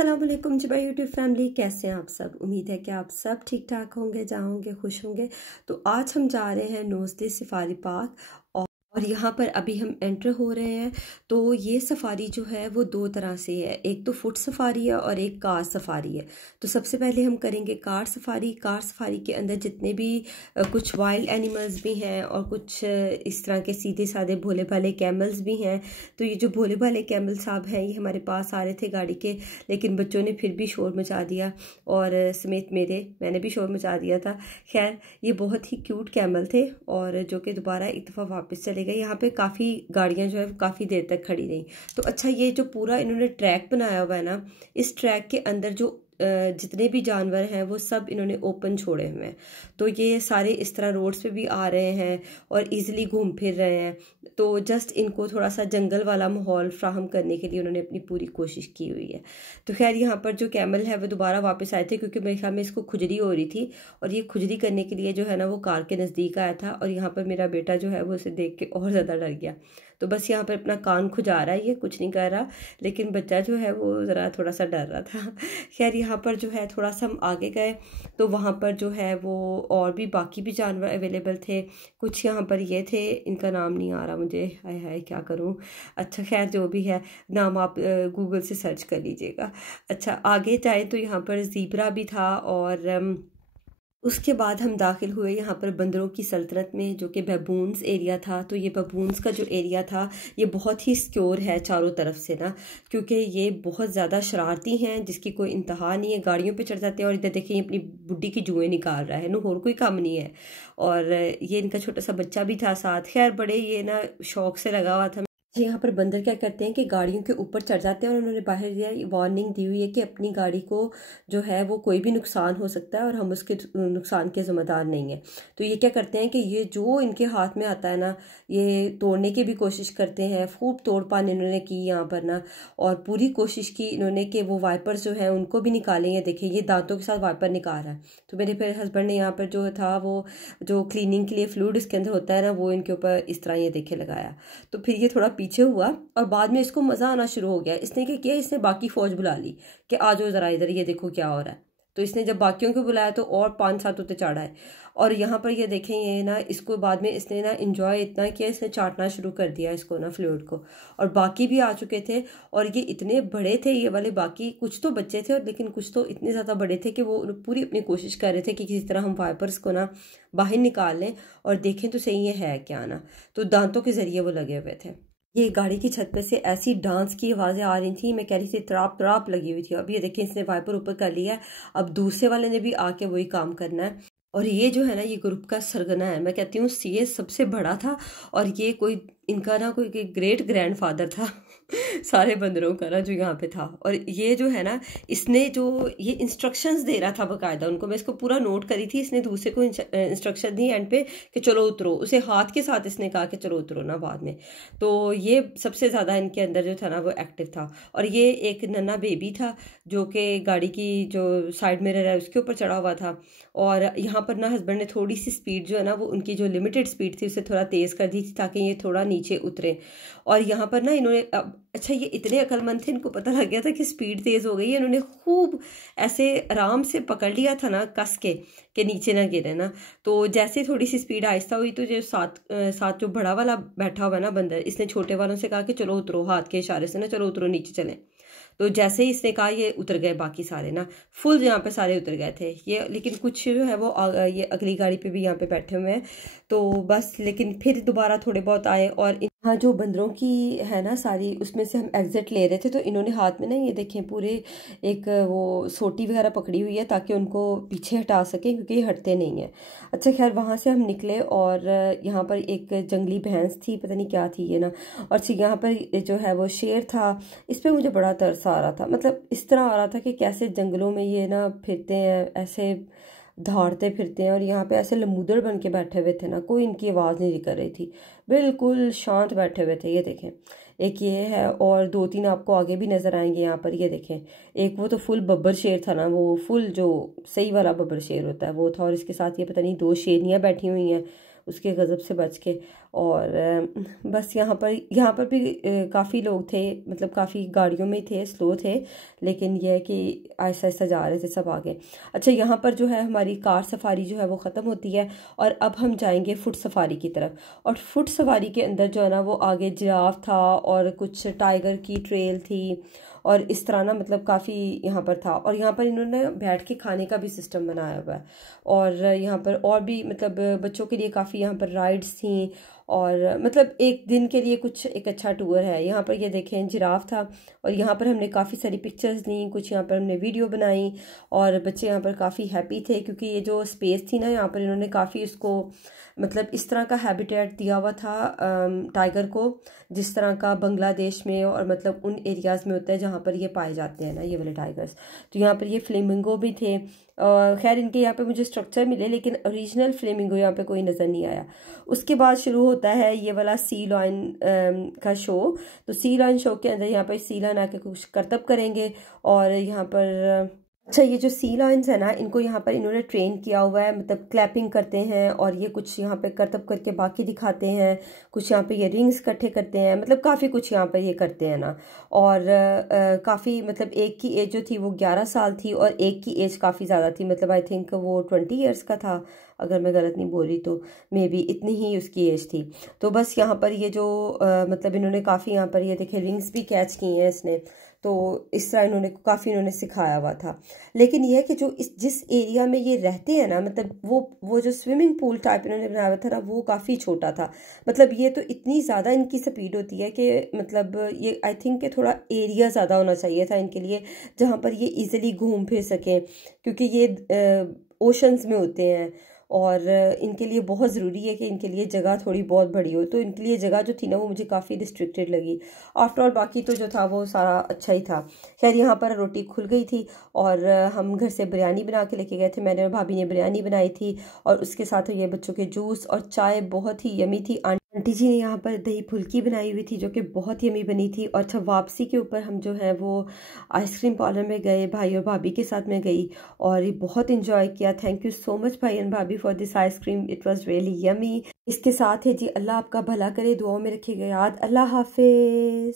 अस्सलाम वालेकुम जी भाई यूट्यूब फैमिली, कैसे हैं आप सब। उम्मीद है कि आप सब ठीक ठाक होंगे, जहाँ होंगे खुश होंगे। तो आज हम जा रहे हैं नोज़ द सफारी पार्क और यहाँ पर अभी हम एंटर हो रहे हैं। तो ये सफारी जो है वो दो तरह से है, एक तो फुट सफारी है और एक कार सफारी है। तो सबसे पहले हम करेंगे कार सफारी। कार सफारी के अंदर जितने भी कुछ वाइल्ड एनिमल्स भी हैं और कुछ इस तरह के सीधे साधे भोले भाले कैमल्स भी हैं। तो ये जो भोले भाले कैमल साहब हैं ये हमारे पास आ रहे थे गाड़ी के, लेकिन बच्चों ने फिर भी शोर मचा दिया और समेत मैंने भी शोर मचा दिया था। खैर ये बहुत ही क्यूट कैमल थे और जो कि दोबारा एक दफ़ा वापस चले गए। यहाँ पे काफ़ी गाड़ियाँ जो है काफ़ी देर तक खड़ी रही। तो अच्छा, ये जो पूरा इन्होंने ट्रैक बनाया हुआ है ना, इस ट्रैक के अंदर जो जितने भी जानवर हैं वो सब इन्होंने ओपन छोड़े हुए हैं। तो ये सारे इस तरह रोड्स पे भी आ रहे हैं और इजीली घूम फिर रहे हैं। तो जस्ट इनको थोड़ा सा जंगल वाला माहौल फ्राहम करने के लिए उन्होंने अपनी पूरी कोशिश की हुई है। तो खैर यहाँ पर जो कैमल है वो दोबारा वापस आए थे क्योंकि मेरे ख्याल में इसको खुजली हो रही थी और ये खुजली करने के लिए जो है ना वो कार के नज़दीक आया था और यहाँ पर मेरा बेटा जो है वो उसे देख के और ज़्यादा डर गया। तो बस यहाँ पर अपना कान खुजा रहा है, ये कुछ नहीं कर रहा, लेकिन बच्चा जो है वो ज़रा थोड़ा सा डर रहा था। खैर यहाँ पर जो है थोड़ा सा हम आगे गए तो वहाँ पर जो है वो और भी बाकी भी जानवर अवेलेबल थे। कुछ यहाँ पर ये थे, इनका नाम नहीं आ रहा मुझे, हाय हाय क्या करूँ। अच्छा खैर जो भी है, नाम आप गूगल से सर्च कर लीजिएगा। अच्छा आगे जाए तो यहाँ पर ज़ीब्रा भी था और उसके बाद हम दाखिल हुए यहाँ पर बंदरों की सल्तनत में, जो कि बबून्स एरिया था। तो ये बबून्स का जो एरिया था ये बहुत ही सिक्योर है चारों तरफ से ना, क्योंकि ये बहुत ज़्यादा शरारती हैं जिसकी कोई इंतहा नहीं है। गाड़ियों पे चढ़ जाते हैं और इधर देखिए अपनी बुड्ढी की जुएँ निकाल रहा है ना, और कोई काम नहीं है। और ये इनका छोटा सा बच्चा भी था साथ। खैर बड़े ये ना शौक से लगा हुआ था। यहाँ पर बंदर क्या करते हैं कि गाड़ियों के ऊपर चढ़ जाते हैं और उन्होंने बाहर दिया वार्निंग दी हुई है कि अपनी गाड़ी को जो है वो कोई भी नुकसान हो सकता है और हम उसके नुकसान के ज़िम्मेदार नहीं है। तो ये क्या करते हैं कि ये जो इनके हाथ में आता है ना ये तोड़ने की भी कोशिश करते हैं। खूब तोड़ पान इन्होंने की यहाँ पर ना, और पूरी कोशिश की इन्होंने कि वो वाइपर्स जो है उनको भी निकालेंगे। देखिए ये दांतों के साथ वाइपर निकाल रहा है। तो मेरे फिर हस्बैंड ने यहाँ पर जो था वो जो क्लीनिंग के लिए फ्लूइड इसके अंदर होता है ना वो इनके ऊपर इस तरह ये देखे लगाया। तो फिर ये थोड़ा पीछे हुआ और बाद में इसको मज़ा आना शुरू हो गया। इसने क्या किया, इसने बाकी फौज बुला ली कि आ जाओ ज़रा इधर, ये देखो क्या हो रहा है। तो इसने जब बाकियों को बुलाया तो और 5-7 उते चढ़ा है। और यहाँ पर ये देखें ये ना इसको बाद में इसने ना इंजॉय इतना किया, इसने चाटना शुरू कर दिया इसको ना फ्लूइड को। और बाकी भी आ चुके थे और ये इतने बड़े थे ये वाले बाकी, कुछ तो बच्चे थे और लेकिन कुछ तो इतने ज़्यादा बड़े थे कि वो पूरी अपनी कोशिश कर रहे थे कि किसी तरह हम वाइपर्स को ना बाहर निकाल लें और देखें तो सही ये है क्या ना। तो दांतों के ज़रिए वो लगे हुए थे। ये गाड़ी की छत पे से ऐसी डांस की आवाज़ें आ रही थी, मैं कह रही थी त्राप त्राप लगी हुई थी। अब ये देखें इसने वाइपर ऊपर कर लिया है, अब दूसरे वाले ने भी आके वही काम करना है। और ये जो है ना ये ग्रुप का सरगना है, मैं कहती हूँ ये सबसे बड़ा था और ये कोई इनका ना कोई ग्रेट ग्रैंडफादर था सारे बंदरों का ना जो यहाँ पे था। और ये जो है ना इसने जो ये इंस्ट्रक्शंस दे रहा था बाकायदा उनको, मैं इसको पूरा नोट करी थी। इसने दूसरे को इंस्ट्रक्शन दी एंड पे कि चलो उतरो, उसे हाथ के साथ इसने कहा कि चलो उतरो ना बाद में। तो ये सबसे ज़्यादा इनके अंदर जो था ना वो एक्टिव था। और ये एक नन्हा बेबी था जो कि गाड़ी की जो साइड मिरर है उसके ऊपर चढ़ा हुआ था। और यहाँ पर ना हस्बैंड ने थोड़ी सी स्पीड जो है ना वो उनकी जो लिमिटेड स्पीड थी उसे थोड़ा तेज़ कर दी थी ताकि ये थोड़ा नीचे उतरे। और यहाँ पर ना इन्होंने अच्छा ये इतने अक्लमंद थे, इनको पता लग गया था कि स्पीड तेज़ हो गई है। इन्होंने खूब ऐसे आराम से पकड़ लिया था ना कस के नीचे ना गिरे ना। तो जैसे थोड़ी सी स्पीड आहिस्ता हुई तो जो साथ जो बड़ा वाला बैठा हुआ है ना बंदर, इसने छोटे वालों से कहा कि चलो उतरो, हाथ के इशारे से ना चलो उतरो नीचे चलें। तो जैसे ही इसने कहा ये उतर गए, बाकी सारे ना फुल यहाँ पे सारे उतर गए थे ये। लेकिन कुछ जो है वो ये अगली गाड़ी पे भी यहाँ पे बैठे हुए हैं। तो बस लेकिन फिर दोबारा थोड़े बहुत आए और हाँ जो बंदरों की है ना सारी उसमें से हम एग्जिट ले रहे थे तो इन्होंने हाथ में ना ये देखें पूरे एक वो सोटी वगैरह पकड़ी हुई है ताकि उनको पीछे हटा सकें क्योंकि ये हटते नहीं हैं। अच्छा खैर वहाँ से हम निकले और यहाँ पर एक जंगली भैंस थी, पता नहीं क्या थी ये ना, और यहाँ पर जो है वो शेर था। इस पर मुझे बड़ा तरस आ रहा था, मतलब इस तरह आ रहा था कि कैसे जंगलों में ये ना फिरते हैं, ऐसे दहाड़ते फिरते हैं और यहाँ पे ऐसे लमूदड़ बन के बैठे हुए थे ना, कोई इनकी आवाज़ नहीं निकल रही थी, बिल्कुल शांत बैठे हुए थे। ये देखें एक ये है और 2-3 आपको आगे भी नज़र आएंगे यहाँ पर। ये देखें एक वो तो फुल बब्बर शेर था ना, वो फुल जो सही वाला बब्बर शेर होता है वो था, और इसके साथ ये पता नहीं 2 शेरनियाँ बैठी हुई हैं उसके गज़ब से बच के। और बस यहाँ पर भी काफ़ी लोग थे, मतलब काफ़ी गाड़ियों में थे, स्लो थे, लेकिन यह है कि आहिस्ता आहिस्ता जा रहे थे सब आगे। अच्छा, यहाँ पर जो है हमारी कार सफारी जो है वो ख़त्म होती है और अब हम जाएंगे फुट सफारी की तरफ। और फुट सफारी के अंदर जो है ना वो आगे जिराफ था और कुछ टाइगर की ट्रेल थी और इस तरह ना मतलब काफ़ी यहाँ पर था। और यहाँ पर इन्होंने बैठ के खाने का भी सिस्टम बनाया हुआ है और यहाँ पर और भी मतलब बच्चों के लिए काफ़ी यहाँ पर राइड्स थी और मतलब एक दिन के लिए कुछ एक अच्छा टूर है। यहाँ पर ये देखें जिराफ था और यहाँ पर हमने काफ़ी सारी पिक्चर्स ली, कुछ यहाँ पर हमने वीडियो बनाई और बच्चे यहाँ पर काफ़ी हैप्पी थे क्योंकि ये जो स्पेस थी ना यहाँ पर इन्होंने काफ़ी उसको मतलब इस तरह का हैबिटेट दिया हुआ था टाइगर को, जिस तरह का बांग्लादेश में और मतलब उन एरियाज़ में होता है जहाँ पर ये पाए जाते हैं ना ये वाले टाइगर्स। तो यहाँ पर ये फ्लेमिंगो भी थे। खैर इनके यहाँ पे मुझे स्ट्रक्चर मिले लेकिन ओरिजिनल फ्लेमिंगो यहाँ पे कोई नज़र नहीं आया। उसके बाद शुरू होता है ये वाला सी लॉयन का शो। तो सी लॉयन शो के अंदर यहाँ पर सी लॉयन आके कुछ करतब करेंगे और यहाँ पर अच्छा ये जो सी लॉयंस है ना इनको यहाँ पर इन्होंने ट्रेन किया हुआ है, मतलब क्लैपिंग करते हैं और ये कुछ यहाँ पे करतब करके बाकी दिखाते हैं, कुछ यहाँ पे ये रिंग्स इकट्ठे करते हैं, मतलब काफ़ी कुछ यहाँ पर ये करते हैं ना। और काफ़ी मतलब एक की एज जो थी वो 11 साल थी और एक की एज काफ़ी ज़्यादा थी, मतलब आई थिंक वो 20 ईयर्स का था, अगर मैं गलत नहीं बोल रही तो मे बी इतनी ही उसकी एज थी। तो बस यहाँ पर ये जो मतलब इन्होंने काफ़ी यहाँ पर ये देखे रिंग्स भी कैच की हैं इसने, तो इस तरह इन्होंने काफ़ी सिखाया हुआ था। लेकिन यह है कि जो जिस एरिया में ये रहते हैं ना मतलब वो जो स्विमिंग पूल टाइप इन्होंने बनाया हुआ था ना वो काफ़ी छोटा था। मतलब ये तो इतनी ज़्यादा इनकी स्पीड होती है कि मतलब ये आई थिंक कि थोड़ा एरिया ज़्यादा होना चाहिए था इनके लिए जहाँ पर ये इजीली घूम फिर सकें, क्योंकि ये ओशंस में होते हैं और इनके लिए बहुत ज़रूरी है कि इनके लिए जगह थोड़ी बहुत बड़ी हो। तो इनके लिए जगह जो थी ना वो मुझे काफ़ी रिस्ट्रिक्टेड लगी। आफ्टर ऑल बाकी तो जो था वो सारा अच्छा ही था। खैर यहाँ पर रोटी खुल गई थी और हम घर से बिरयानी बना के लेके गए थे, मैंने और भाभी ने बिरयानी बनाई थी और उसके साथ ये बच्चों के जूस और चाय बहुत ही यमी थी। आंटी जी ने यहाँ पर दही फुल्की बनाई हुई थी जो कि बहुत यमी बनी थी। और अच्छा वापसी के ऊपर हम जो है वो आइसक्रीम पार्लर में गए, भाई और भाभी के साथ में गई और ये बहुत इंजॉय किया। थैंक यू सो मच भाई एंड भाभी for this ice cream, it was really yummy. इसके साथ है जी अल्लाह आपका भला करे, दुआओं में रखिएगा याद। अल्लाह हाफिज।